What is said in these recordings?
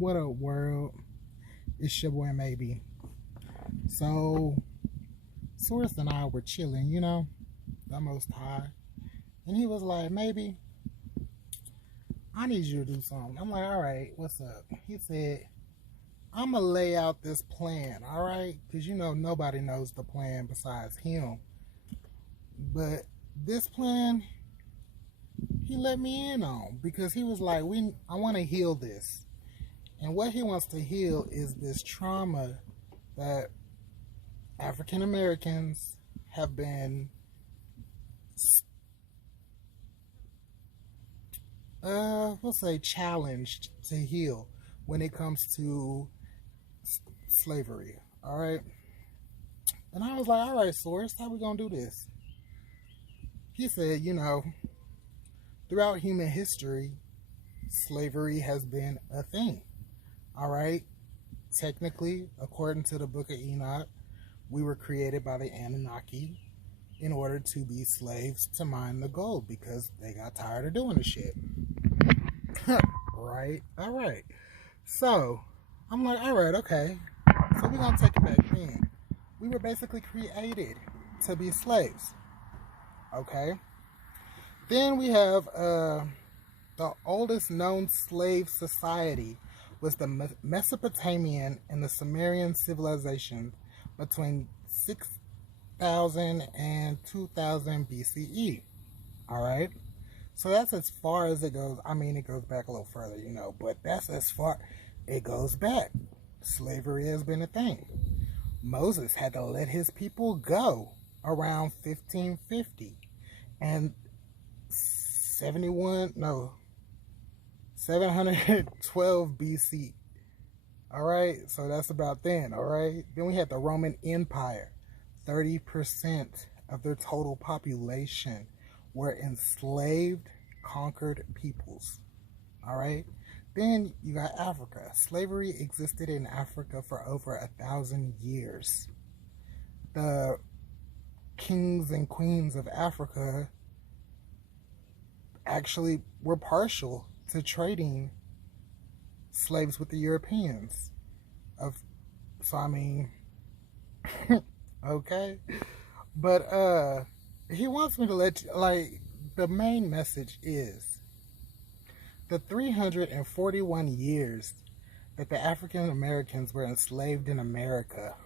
What up, world? It's your boy, Maybe. So, Source and I were chilling, the Most High. And he was like, Maybe, I need you to do something. I'm like, all right, what's up? He said, I'm going to lay out this plan, all right? Because, nobody knows the plan besides him. But this plan, he let me in on because he was like, I want to heal this. And what he wants to heal is this trauma that African Americans have been, we'll say, challenged to heal when it comes to slavery. All right. And I was like, all right, Source, how we going to do this? He said, throughout human history, slavery has been a thing. All right. Technically, according to the Book of Enoch, we were created by the Anunnaki in order to be slaves to mine the gold because they got tired of doing the shit. Right? All right. So, I'm like, all right, okay. So we're going to take it back then. We were basically created to be slaves. Okay? Then we have the oldest known slave society was the Mesopotamian and the Sumerian civilization between 6,000 and 2000 BCE. All right? So that's as far as it goes. I mean, it goes back a little further, but that's as far it goes back. Slavery has been a thing. Moses had to let his people go around 1550 and 712 BC. All right, so that's about then. All right, then we had the Roman Empire. 30% of their total population were enslaved, conquered peoples. All right, then you got Africa. Slavery existed in Africa for over 1,000 years. The kings and queens of Africa actually were partial to trading slaves with the Europeans. Okay. But he wants me to let you, the main message is the 341 years that the African Americans were enslaved in America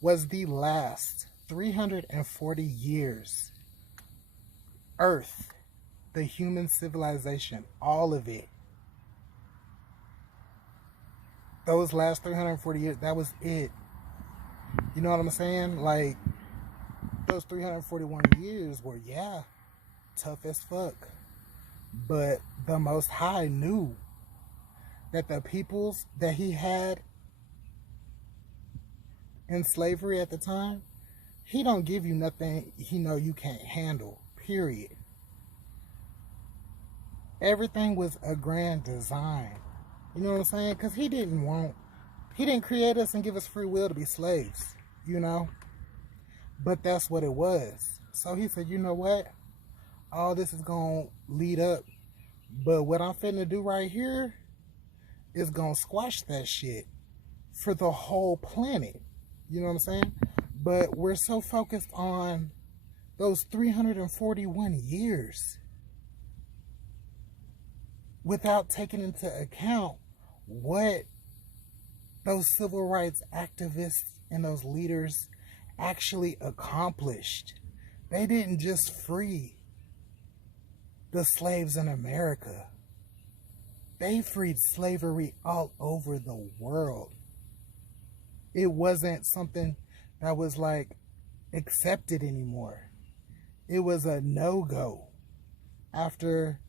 was the last 340 years Earth, the human civilization, all of it. Those last 340 years, that was it. You know what I'm saying? Like, those 341 years were, tough as fuck. But the Most High knew that the peoples that he had in slavery at the time, he don't give you nothing he know you can't handle. Period. Everything was a grand design. You know what I'm saying? Because he didn't create us and give us free will to be slaves, But that's what it was. So he said, you know what? All this is going to lead up. But what I'm finna do right here is going to squash that shit for the whole planet. You know what I'm saying? But we're so focused on those 341 years without taking into account what those civil rights activists and those leaders actually accomplished. They didn't just free the slaves in America. They freed slavery all over the world. It wasn't something that was accepted anymore. It was a no-go. After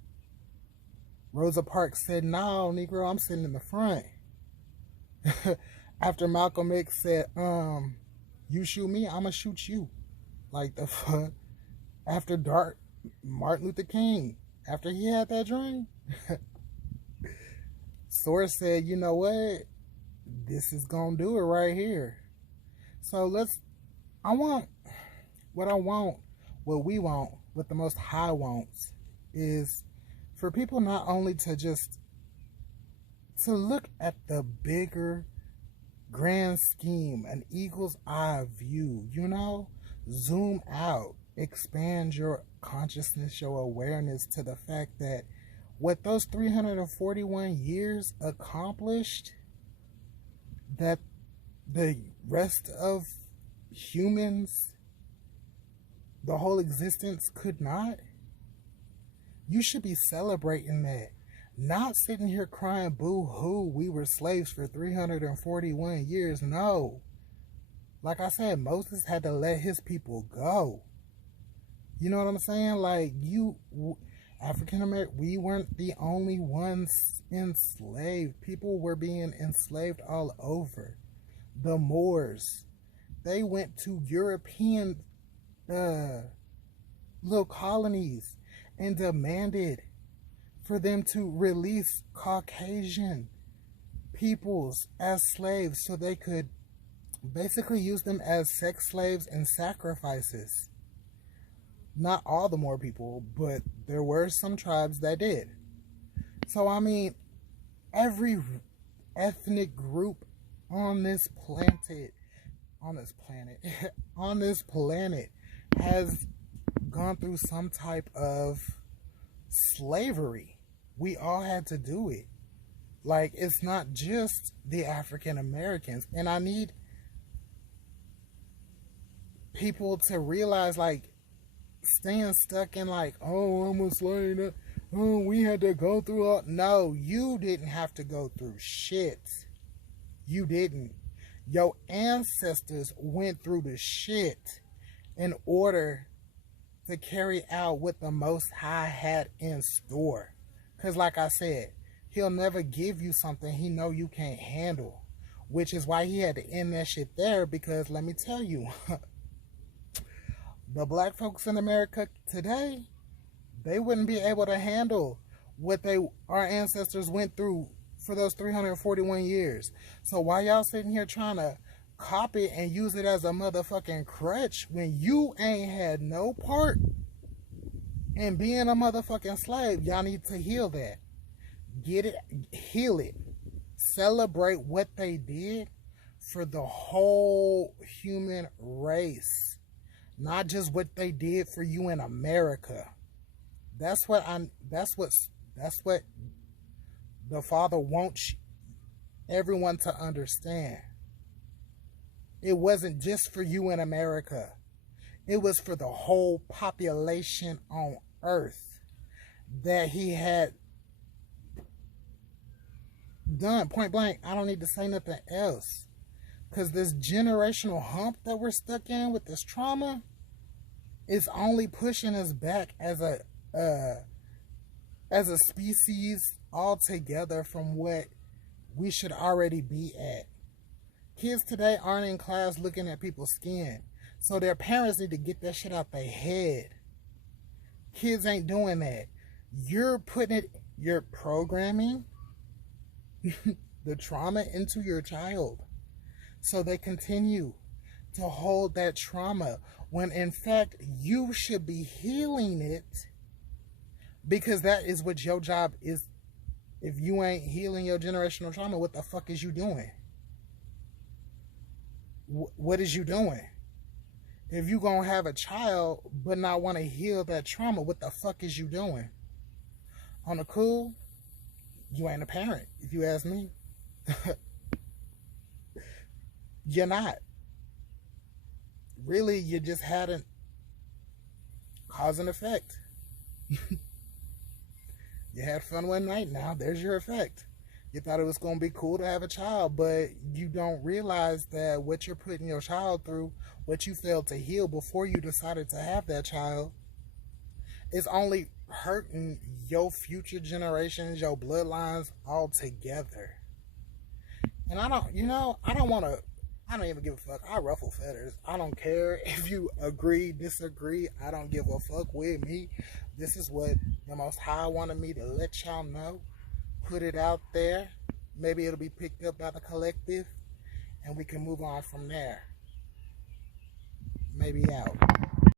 Rosa Parks said, no, Negro, I'm sitting in the front. After Malcolm X said, you shoot me, I'ma shoot you. Like the fuck. After Martin Luther King, after he had that dream, Source said, you know what? This is gonna do it right here. So what we want, what the Most High wants, is for people not only to just to look at the bigger grand scheme, an eagle's eye view, zoom out, expand your consciousness, your awareness to the fact that what those 341 years accomplished, that the rest of humans, the whole existence could not. You should be celebrating that. Not sitting here crying, boo-hoo, we were slaves for 341 years. No. Like I said, Moses had to let his people go. You know what I'm saying? Like, African American, we weren't the only ones enslaved. People were being enslaved all over. The Moors, they went to European little colonies and demanded for them to release Caucasian peoples as slaves so they could basically use them as sex slaves and sacrifices. Not all the Moor people, but there were some tribes that did. So, I mean, every ethnic group on this planet, on this planet has gone through some type of slavery. We all had to do it. Like, it's not just the African Americans. And I need people to realize, like, staying stuck in like, oh, I'm a slave, oh, we had to go through all. No, you didn't have to go through shit. You didn't. Your ancestors went through the shit in order to carry out what the Most High had in store. Because like I said, he'll never give you something he know you can't handle. Which is why he had to end that shit there, because let me tell you, the black folks in America today, they wouldn't be able to handle what our ancestors went through for those 341 years. So why y'all sitting here trying to copy and use it as a motherfucking crutch when you ain't had no part in being a motherfucking slave? Y'all need to heal that. Get it, heal it. Celebrate what they did for the whole human race. Not just what they did for you in America. That's what the Father wants everyone to understand. It wasn't just for you in America. It was for the whole population on earth that he had done. Point blank, I don't need to say nothing else. Because this generational hump that we're stuck in with this trauma is only pushing us back as a species altogether from what we should already be at. Kids today aren't in class looking at people's skin. So their parents need to get that shit out their head. Kids ain't doing that. You're programming the trauma into your child. So they continue to hold that trauma when in fact you should be healing it, because that is what your job is. If you ain't healing your generational trauma, what the fuck is you doing? What is you doing? If you gonna have a child but not want to heal that trauma, what the fuck is you doing? On the cool, you ain't a parent, if you ask me. You're not. Really, you just hadn't cause and effect. You had fun one night, now there's your effect. You thought it was going to be cool to have a child, but you don't realize that what you're putting your child through, what you failed to heal before you decided to have that child, is only hurting your future generations, your bloodlines altogether. And I don't even give a fuck. I ruffle feathers. I don't care if you agree, disagree. I don't give a fuck with me. This is what the Most High wanted me to let y'all know. Put it out there. Maybe it'll be picked up by the collective, and we can move on from there. Maybe out.